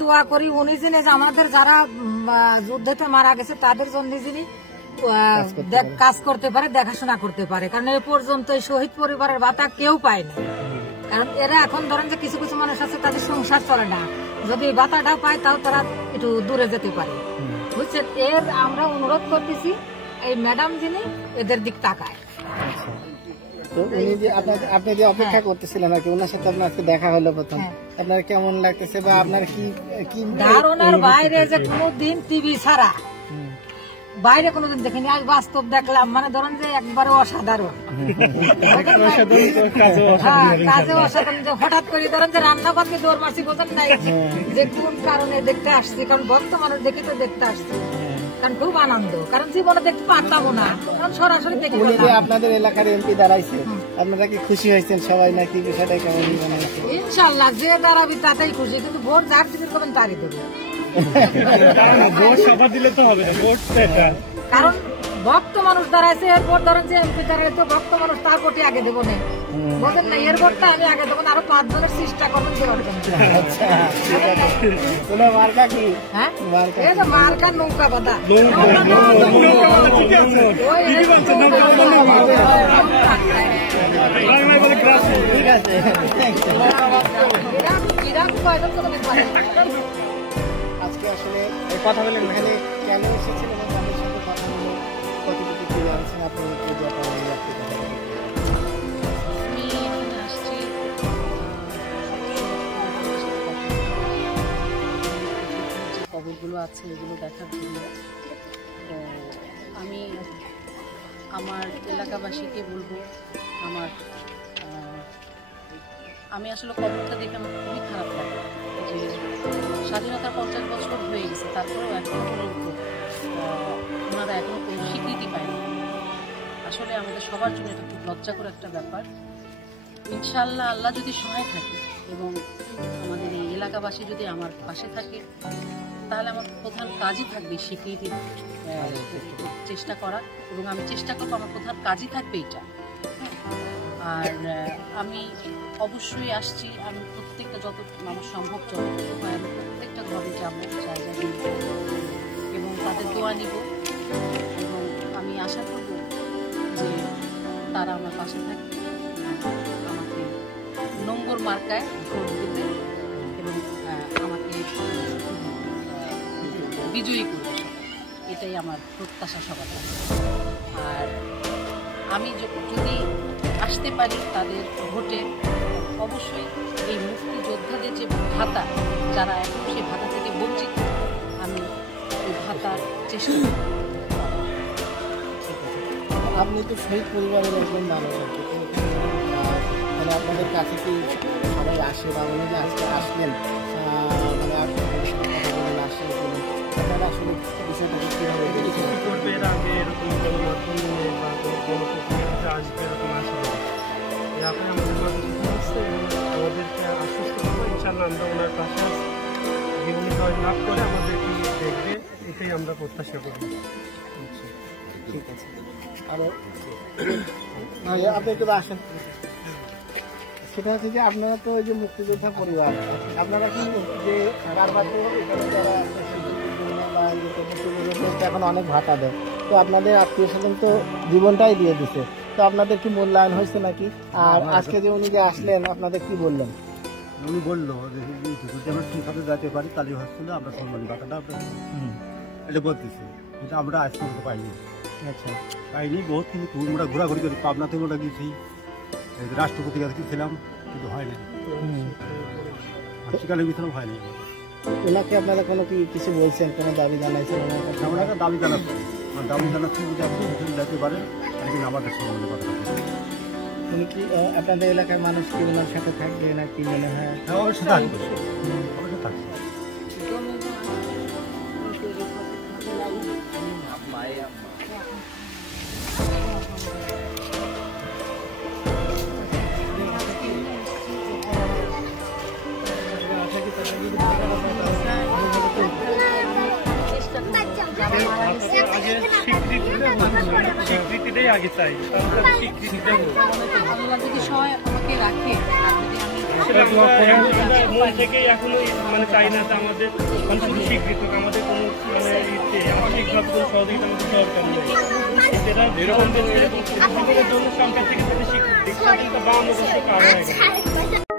দোয়া করি উনি যিনি আমাদের যারা যুদ্ধতে মারা গেছে তাদের জন্য যিনি কাজ করতে পারে, দেখাশোনা করতে পারে, কারণ এ পর্যন্ত শহীদ পরিবারের ভাতা কেউ পায়নি। কারণ এরা এখন ধরেন যে কিছু কিছু মানুষ আছে তাদের সংসার চলে না, যদি ভাতাটা পায় তাও তারা একটু দূরে যেতে পারে, বুঝছেন। এর আমরা অনুরোধ করতেছি এই ম্যাডাম যিনি এদের দিক তাকায়। তো উনি যে আপনি যে অপেক্ষা করতেছিলেন আর কি, ওনার সাথে আপনার আজকে দেখা হলো প্রথম, আপনার কেমন লাগতেছে বা আপনার কি ধারণার বাইরে যে কোনোদিন টিভি ছাড়া বাইরে কোনোদিন দেখিনি, আজ বাস্তব দেখলাম, মানে ধরেন যে একবারে অসাধারণ কাজে অসাধারণ। যে হঠাৎ করে ধরেন যে রান্না বাদকে দৌড় মারছি বোঝেন নাই যে কোন কারণে দেখতে আসছি, কারণ ভক্ত মানুষ দেখে তো দেখতে আসছি, কারণ খুব আনন্দ, কারণ জীবনে দেখতে পারতাম না, কারণ সরাসরি দেখে। আপনাদের এলাকার এমপি দাঁড়াইছে, আপনারা কি খুশি হয়েছেন সবাই নাকি বিষয়টা কেমন মনে হচ্ছে? ইনশাল্লাহ যে দাঁড়াবি তাতেই খুশি, কিন্তু ভোট যার দিকে করবেন তারই দেবে, কারণ ভক্ত মানুষ দাঁড়াইছে। এরপর ধরেন যে এমপি দাঁড়াই তো ভক্ত মানুষ তার প্রতি আগে দেবো না, বোঝেন না। এর ভোটটা আমি আগে দেবো, আরো 5 জনের চেষ্টা করবেন দেওয়ার জন্য। মার্কা কি? হ্যাঁ, এই যে মার্কা নৌকা বাঁধা, ঠিক আছে। আজকে আসলে কথা বলেন এখানে কেন এসেছিলেন, তাদের সাথে কথা বলে কতটুকু কি জানছেন আপনি? খবরগুলো আছে এগুলো দেখার জন্য। তো আমি আমার এলাকাবাসীকে বলবো, আমি আসলে খবরটা দেখে আমার খুবই খারাপ লাগে যে স্বাধীনতার 50 বছর হয়ে গেছে, তারপরেও এখনো পর্যন্ত ওনারা এখনো কোনো স্বীকৃতি পায়নি। আসলে আমাদের সবার জন্য এটা খুব লজ্জাকর একটা ব্যাপার। ইনশাআল্লাহ আল্লাহ যদি সহায় থাকে এবং আমাদের এই এলাকাবাসী যদি আমার পাশে থাকে, তাহলে আমার প্রধান কাজই থাকবে স্বীকৃতির চেষ্টা করা, এবং আমি চেষ্টা করবো আমার প্রধান কাজই থাকবে এটা। আর আমি অবশ্যই আসছি, আমি প্রত্যেকটা যত আমার সম্ভব যতটুকু হয় আমি প্রত্যেকটা ঘরে যাবো, জায়গা নিব এবং তাদের দোয়া নিব, এবং আমি আশা করব যে তারা আমার পাশে থাকবে, আমাকে নম্বর মার্কায় ভোট দেবে এবং আমাকে বিজয়ী করবে, এটাই আমার প্রত্যাশা সবার। আর আমি যদি আসতে পারি তাদের ভোটে, অবশ্যই এই মুক্তিযোদ্ধাদের যে ভাতা, যারা এখন সেই ভাতা থেকে বঞ্চিত, আমি এই ভাতার চেষ্টা করব। আপনি তো শহীদ পরিবারের একজন মানুষ, মানে আপনাদের কাছে কি সবাই আসে বা উনি যে আজকে আসলেন, মানে আসে আপনারা আসলে বিষয়টাকে কীভাবে করবে? এর আগে এরকম পরিবর্তন বা আসবে এরকম আসবে, আপনি আমাদের মাঝে আসছে এবং আমাদেরকে আশ্বস্ত করবো ইনশাল্লাহ আমরা ওনার পাশে আসছি, যেগুলি লাভ করে আমাদেরকে দেখবে, এটাই আমরা প্রত্যাশা করবো। ঠিক আছে। আরো আপনি একটু আসেন। সেটা হচ্ছে যে আপনারা তো ওই যে মুক্তিযোদ্ধা পরিবার, আপনারা কি যে বারবার এখন অনেক ভাতা দেয়, তো আপনাদের আত্মীয় স্বজন তো জীবনটাই দিয়ে দিচ্ছে, তো আপনাদের কি মূল্যায়ন হয়েছে নাকি? আর আজকে যে উনি যে আসলেন আপনাদের কি বললেন? উনি বললো যে যদি আমরা ঠিকভাবে যেতে পারি তাহলে হসপিটালে আমরা সম্মানী ভাতাটা এটা বলতেছি, কিন্তু আমরা আজ পর্যন্ত পাইনি। আচ্ছা, পাইনি বহুত, কিন্তু আমরা ঘোরাঘুরি করি, পাবনাতে আমরা গেছি, রাষ্ট্রপতির কাছে গেছিলাম, কিন্তু হয়নি, সেখানে গেছিলাম হয়নি। ওনাকে আপনারা কোনো কিছু বলছেন, কোনো দাবি জানাইছেন? আমরা একটা দাবি জানাচ্ছি, যদি আপনি যেতে পারেন কিন্তু আমাদের সম্মানী ভাতা। উনি কি আপনাদের এলাকার মানুষ কি ওনার সাথে থাকবে না কি মনে হয়? অবশ্যই থাকবে, অবশ্যই থাকবে। স্বীকৃতিটাই আগে চাই, আল্লাহ যদি সহায় আমাকে রাখে, আর যদি আমি আসলে আমরা মন থেকেই এখনো মানে চাই না যে আমাদের মানে শুধু স্বীকৃত আমাদের কোনো মানে আর্থিকভাবে কোনো সহযোগিতা আমাদের দরকার নেই, যেটা জীবনের জন্য সরকার থেকে স্বীকৃতি বা অন্য কোনো কারণ